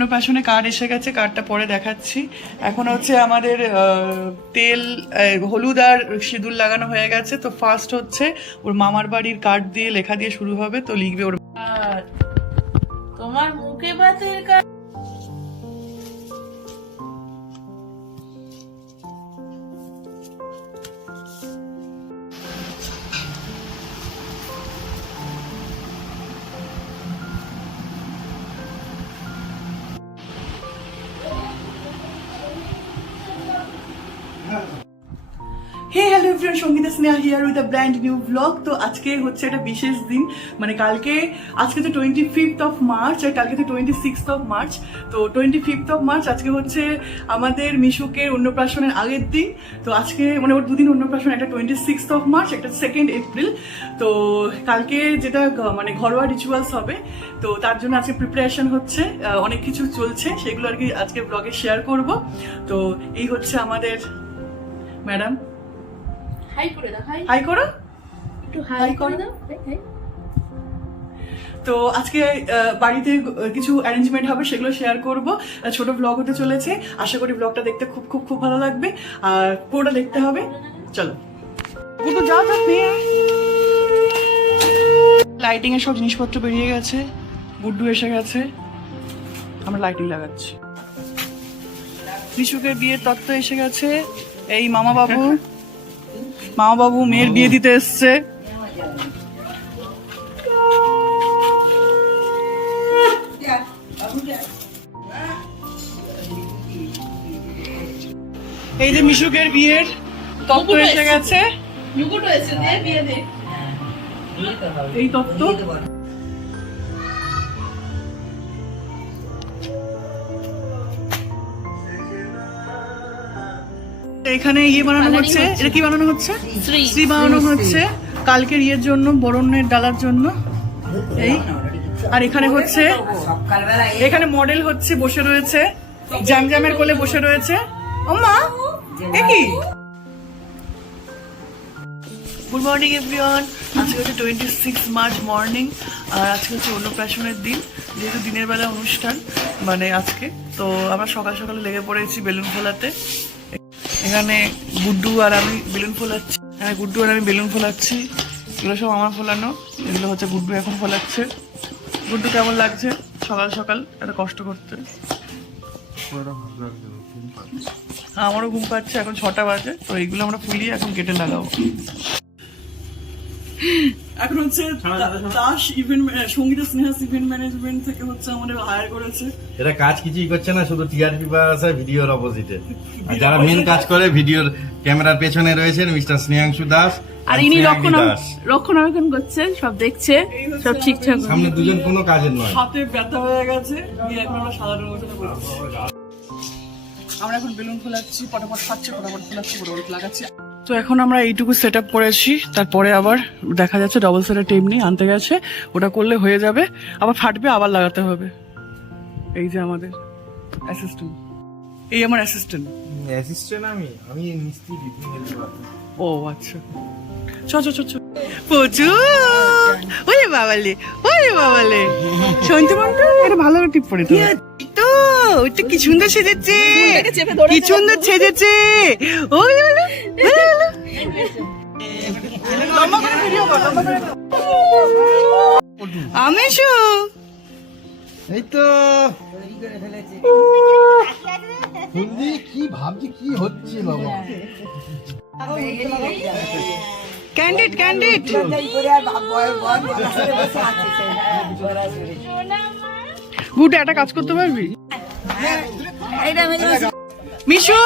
অন্নপ্রাশনে card এসে গেছে, কার্ডটা পরে দেখাচ্ছি। এখন হচ্ছে আমাদের তেল হলুদ আর সিঁদুর লাগানো হয়ে গেছে। তো ফার্স্ট হচ্ছে ওর মামার বাড়ির কার্ড দিয়ে লেখা দিয়ে শুরু হবে। তো লিখবে ওর তোমার মুখে ভাতের কাজ। Hey hello everyone, Sangeeta Sneha here with a brand new blog. তো আজকে হচ্ছে একটা বিশেষ দিন, মানে আজকে তো 25th অফ মার্চ আর কালকে তো 26th অফ মার্চ। তো 25th অফ মার্চ আজকে হচ্ছে আমাদের মিশুকের অন্নপ্রাশনের আগের দিন। তো আজকে মানে ওর দুদিন অন্নপ্রাশন, একটা 26th অফ মার্চ, একটা 2nd এপ্রিল। তো কালকে যেটা মানে ঘরোয়া রিচুয়ালস হবে, তো তার জন্য আজকে প্রিপারেশন হচ্ছে, অনেক কিছু চলছে, সেগুলো আর কি আজকে ব্লগে শেয়ার করব। তো এই হচ্ছে আমাদের ম্যাডাম। হাই করে দাও, হাই করো, একটু হাই করে দাও। তো আজকে বাড়িতে কিছু অ্যারেঞ্জমেন্ট হবে, সেগুলো শেয়ার করব। ছোট ব্লগ হতে চলেছে, আশা করি ব্লগটা দেখতে খুব খুব খুব ভালো লাগবে, আর পুরোটা দেখতে হবে। চলো গুড্ডু যাও, তো লাইটিং এর সব জিনিসপত্র বেরিয়ে গেছে, গুড্ডু এসে গেছে, আমরা লাইটিং লাগাচ্ছি। মিশুকের বিয়ের তত্ত্ব এসে গেছে, এই মামা বাবু মেয়ের বিয়ে দিতে এসছে। এই যে মিশুকের বিয়ের তত্ত্ব এসে গেছে, এই তত্ত্ব। এখানে ইয়ে বানানো হচ্ছে, এটা কি বানানো হচ্ছে? শ্রী বানানো হচ্ছে কালকের ইয়ের জন্য, বরণের ডালার জন্য। এই আর এখানে হচ্ছে, এখানে মডেল হচ্ছে বসে রয়েছে, জামজামের কোলে বসে রয়েছে। ও মা, এ কি? গুড মর্নিং এভরিওয়ান, আজকে হচ্ছে 26 মার্চ মর্নিং, আর আজকে হচ্ছে অন্নপ্রাশনের দিন। যেহেতু দিনের বেলা অনুষ্ঠান মানে আজকে, তো আমরা সকাল সকালে লেগে পড়েছি বেলুন ফোলাতে। এখানে গুড্ডু আর আমি বেলুন ফোলাচ্ছি, এগুলো সব আমার ফোলানো, এগুলো হচ্ছে গুড্ডু এখন ফোলাচ্ছে। গুড্ডু কেমন লাগছে সকাল সকাল এত কষ্ট করতে? আমারও ঘুম পাচ্ছে, এখন 6টা বাজে। তো এইগুলো আমরা ফুলিয়ে এখন কেটে লাগাবো। এখন হচ্ছে Das event, Sangeeta Sneha event management থেকে হচ্ছে আমাদের হায়ার করেছে। এটা কাজ কিছুই করছে না, শুধু টিআরপি পাওয়া ভিডিওর অপোজিটে। আর যারা মেন কাজ করে ভিডিওর ক্যামেরার পেছনে রয়েছেন মিস্টার স্নেহাংশু দাস, আর ইনি রক্ষণাবেক্ষণ করছেন, সব দেখছে, সব ঠিকঠাক। সামনে দুজন কোনো কাজের নয়। হাতে ব্যথা হয়ে গেছে, এখন আমরা সাধারণ মতন করছি। আমরা এখন বেলুন ফোলাচ্ছি, ফটাফট ফোলাচ্ছি, ফটাফট লাগাচ্ছি। তো এখন আমরা এইটুকু সেট আপ করেছি, তারপরে আবার দেখা যাচ্ছে ডবল সেটের টেপ নিয়ে আনতে গেছে, ওটা করলে হয়ে যাবে, আবার ফাটবে, আবার লাগাতে হবে। এই যে আমাদের অ্যাসিস্ট্যান্ট, এই আমার অ্যাসিস্ট্যান্ট আমি মিস্ত্রি। ও আচ্ছা, চ প্রচুর। ওরে বাবালে সন্তু মন্টু, এটা ভালো টিপ পড়ে তো ওইটা কি সুন্দর সেজেছে, ওই আমেশু, এই তো কি ভাবছি কি হচ্ছে বাবা। ক্যান্ডিড গুড, একটা কাজ করতে পারবি মিশু?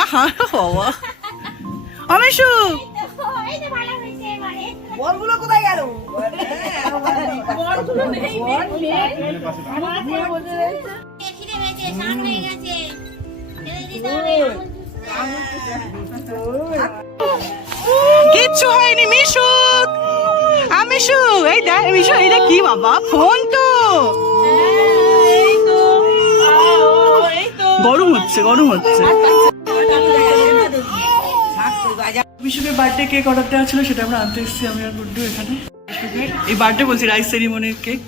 আহা বাবা, অমেশু বলগুলো কোথায় গেল? কিচ্ছু হয়নি মিশুক, আমিশু। এই দেখ মিশু, এটা কি বাবা? ফোন তো গরম হচ্ছে। গরম হচ্ছে। বিশুকে বার্থডে কেক অর্ডার দেওয়া ছিল, সেটা আমরা আনতে এসেছি আমি আর গুড্ডু এখানে। এই বার্থডে বলছি, রাইস সেরিমনির কেক।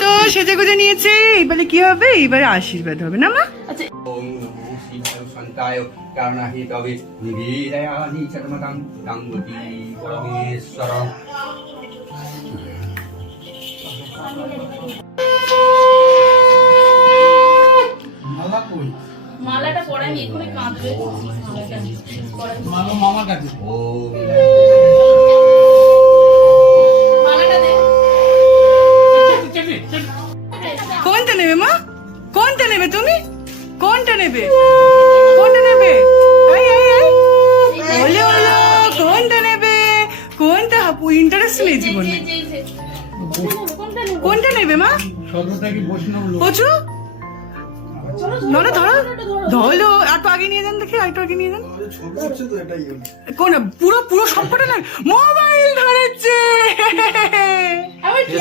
তো সেজে গুজে নিয়েছে, এবারে কি হবে? এবারে আশীর্বাদ হবে না মা? ওম নমো শ্রীবায়ু সন্তায় কারণাহি তবে নিবেদয়ামি চর্মতাং গাঙ্গতি পরমেশ্বরং। মালাটা পরাইনি, এখনই কাঁদবে। মামার কাছে ও মালাটা দে। কোনটা নেবে মা? কোনটা নেবে তুমি? কোনটা নেবে? কোনটা নেবে? আই আই আই ওলে ওলে, কোনটা নেবে? কোনটা হাপু ইন্টারেস্ট নেই জীবনে। কোনটা নেবে মা? পচু ধরো ধরো ধরো, একটু আগে নিয়ে যান, দেখি একটু আগে নিয়ে যান। কোন পুরো পুরো সবকটা না, মোবাইল ধরেছে।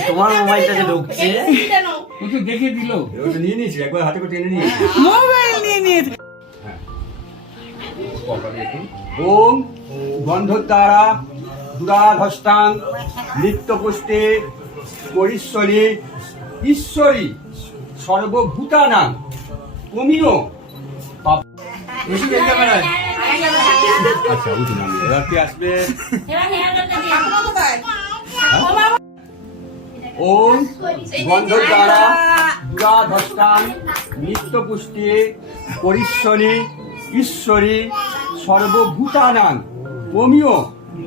তোমার মোবাইলটাতে ঢুকছে দেখে দিল, ওটা নিয়ে নিয়েছি, একবার হাতে করে টেনে নিয়েছি। মোবাইল নিয়ে নিয়েছে। ওম গন্ধদ্বারা দুরাধস্তাং নিত্যপুষ্টে পরিশ্বরী ঈশ্বরী সর্বভূতানাং তুমিও আচ্ছা বুঝলাম, এবার কি আসবে? ওম গন্ধদ্বারা দুরাধস্তাং নিত্যপুষ্টে পরিশ্বরী ঈশ্বরী সর্বভূতানাং তুমিও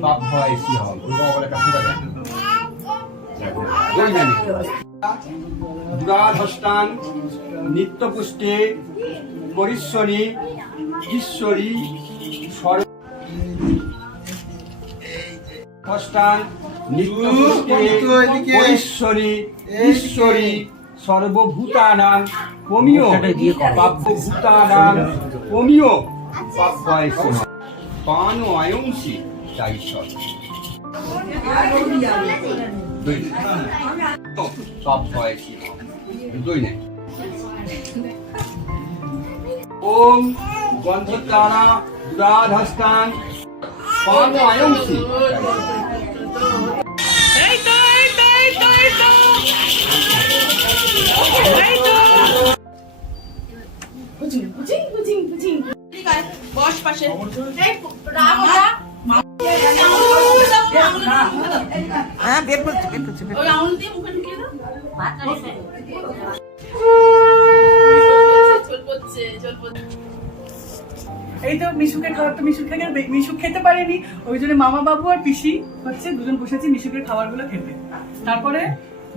পাপভয় সিহং। দুরাধস্তাং নিত্যপুষ্টে পরিশ্বরী ঈশ্বরী সর্বস্তাং নিত্যপুষ্টে পরিশ্বরী ঈশ্বরী সর্বভূতানাং তুমিও পাপভূতানাং তুমিও পাপভয় সিহং। পান অয়ংসি তাইশ্বর দুই পাপভয় সিহং দুই নেই। ওম গন্ধদ্বারা দুরাধস্তাং পান অয়ংসি এই তো এই তো এই তো এই তো এই তো বস পাশে। হ্যাঁ বের করছি বের করছি ওই আঙুল দিয়ে মুখে ঢুকিয়ে দাও। চল পড়ছে, চল পড়ছে। এই তো মিশুকে খাবার, তো মিশু খেতে পারেনি, ওই জন্য মামা বাবু আর পিসি হচ্ছে দুজন বসেছি মিশুকে খাবারগুলো খেতে। তারপরে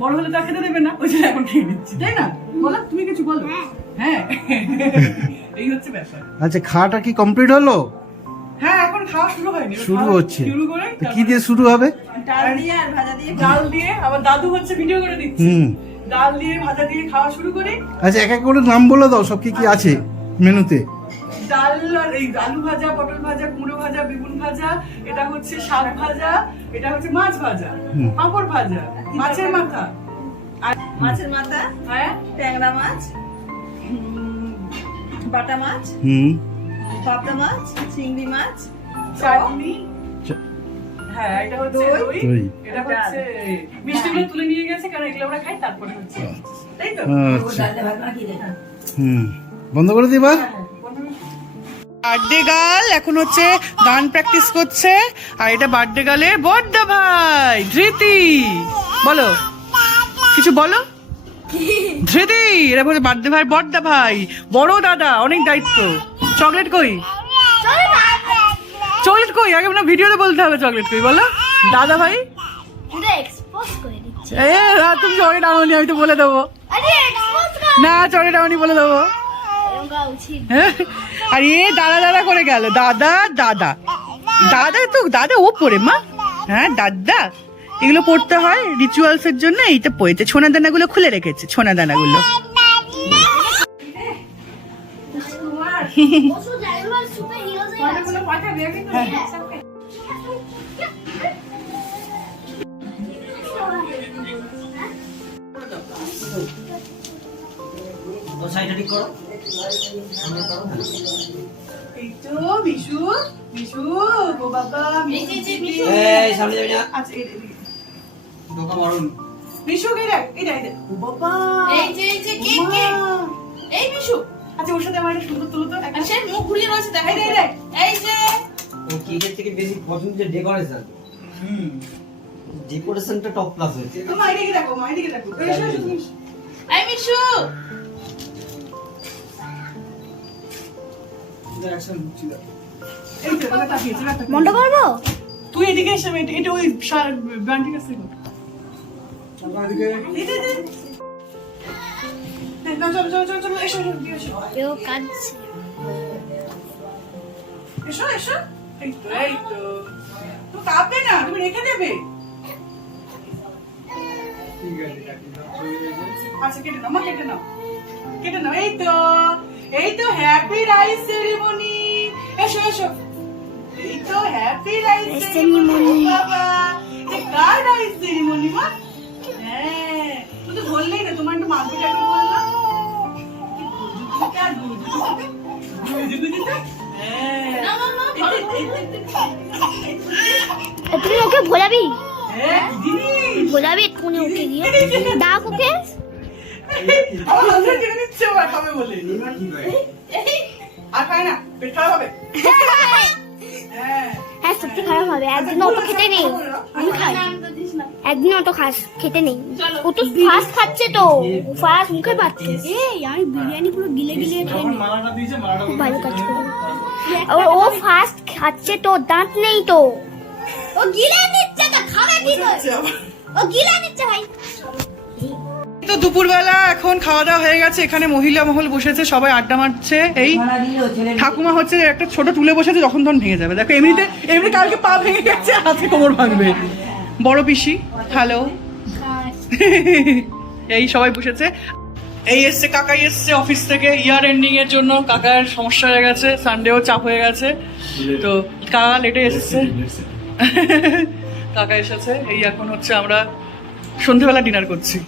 বড় হলে তা খেতে দেবে না, ওই জন্য এখন খেয়ে নিচ্ছি, তাই না? বলো তুমি কিছু বলো। হ্যাঁ এই হচ্ছে ব্যাপার। আচ্ছা খাওয়াটা কি কমপ্লিট হলো? হ্যাঁ এখন খাওয়া শুরু হয়নি, শুরু খাওয়া হচ্ছে। শুরু করে তো কি দিয়ে শুরু হবে? ডাল দিয়ে আর ভাজা দিয়ে, ডাল দিয়ে আবার দাদু হচ্ছে ভিডিও করে দিচ্ছে, ডাল দিয়ে ভাজা দিয়ে খাওয়া শুরু করে। আচ্ছা এক এক করে নাম বলে দাও, সব কি কি আছে মেনুতে? ডাল আর এই আলু ভাজা, পটল ভাজা, কুমড়ো ভাজা, বেগুন ভাজা, এটা হচ্ছে শাক ভাজা, এটা হচ্ছে মাছ ভাজা, পাঁপড় ভাজা, মাছের মাথা, আর মাছের মাথা, হ্যাঁ ট্যাংরা মাছ, বাটা মাছ, পাবদা মাছ, চিংড়ি মাছ, চাটনি, হ্যাঁ এটা হচ্ছে দই, দই। এটা হচ্ছে মিষ্টিগুলো তুলে নিয়ে গেছে কারণ এগুলো আমরা খাই, তারপরে হচ্ছে তাই তো। আচ্ছা বন্ধ করে দিই এবার। বার্থডে গার্ল এখন হচ্ছে গান প্র্যাকটিস করছে, আর এটা বার্থডে গার্লের বড়দা ভাই ধৃতি। বলো কিছু বলো। ধৃতি, এটা বলছে বার্থডে ভাই বড়দা ভাই, বড় দাদা, অনেক দায়িত্ব। চকলেট কই? চকলেট কই? আগে না ভিডিওতে বলতে হবে চকলেট কই, বলো। দাদা ভাই তুমি চকলেট আনোনি, আমি তো বলে দেবো না, চকলেট আনোনি বলে দেবো। আর এ দাদা দাদা করে গেল, দাদা দাদা দাদা, তো দাদা ও পড়ে মা, হ্যাঁ দাদা এগুলো পড়তে হয় রিচুয়ালস এর জন্য, এইটা পড়েছে। ছোনা দানাগুলো খুলে রেখেছে, ছোনা দানাগুলো। সাইডটা ঠিক করো। এই তো মিশু, মিশু গো বাবা, মিশু। এই সামনে যাবি না। আচ্ছা এই ঢোকা মারুন। মিশু এই দেখ ও বাবা, এই যে কেক কেক, এই মিশু। আচ্ছা ওর সাথে আমার একটা সুন্দর তুলো তো একটা। আর সে মুখ ঘুরিয়ে রয়েছে, দেখ এই দেখ এই যে ও কেকের থেকে বেশি পছন্দ যে ডেকোরেশন। ডেকোরেশনটা টপ ক্লাস হয়েছে। মা এদিকে দেখো, মা এদিকে দেখো। এই এসো, এসো তুমি এসো। এই মিশু। এই তো এবার তাকিয়েছে, এবার তাকিয়েছে। মনটা করবো? তুই এদিকে এসে এটা ওই ব্যান্ডের কাছে কর। এই দে। না চলো চলো চলো চলো, এসো এসো এসো কেউ কাঁদছে। এসো এসো। এই তো তুমি কাঁপবে না, তুমি রেখে দেবে। আচ্ছা কেটে নাও, মা কেটে নাও, কেটে নাও। এই তো হ্যাপি রাইস সেরিমনি। এসো এসো। এই তো হ্যাপি রাইস সেরিমনি বাবা। এই কার রাইস সেরিমনি মা? হ্যাঁ তুই তো বললেই না, তোমার একটু মাংস টাইপের বললাম। হ্যাঁ না না না, তুমি ওকে ভোলাবি? হ্যাঁ দিদি ভোলাবি এক্ষুনি ওকে গিয়ে ডাক ওকে। আমার হাতে কিনে নিচ্ছে ও খাবে বলে। আর খায় না, পেট খারাপ হবে। হ্যাঁ হ্যাঁ সত্যি খারাপ হবে, একদিন অত খেতে নেই। আমি খাই, আমি তো দিস না। একদিন অত খেতে নেই। ও তো ফার্স্ট খাচ্ছে, তো ফার্স্ট মুখে পাচ্ছে। এই আমি বিরিয়ানি পুরো গিলে গিলে খেয়ে নিই। খুব ভালো কাজ করে। ও ফার্স্ট খাচ্ছে তো, দাঁত নেই তো। ও গিলে নিচ্ছে, তো খাবে কি করে? ও গিলে নিচ্ছে ভাই। তো দুপুরবেলা এখন খাওয়া দাওয়া হয়ে গেছে, এখানে মহিলা মহল বসেছে, সবাই আড্ডা মারছে। এই ঠাকুমা হচ্ছে একটা ছোট টুলে বসেছে, যখন তখন ভেঙে যাবে। দেখো এমনি কালকে পা ভেঙে গেছে, আজকে কোমর ভাঙবে। বড় পিসি হ্যালো, এই সবাই বসেছে। এই এসছে কাকাই এসছে অফিস থেকে ইয়ার এন্ডিং এর জন্য। কাকার সমস্যা হয়ে গেছে, সানডেও চাপ হয়ে গেছে, তো কাকা লেটে এসছে। কাকা এসেছে। এই এখন হচ্ছে আমরা সন্ধ্যেবেলা ডিনার করছি।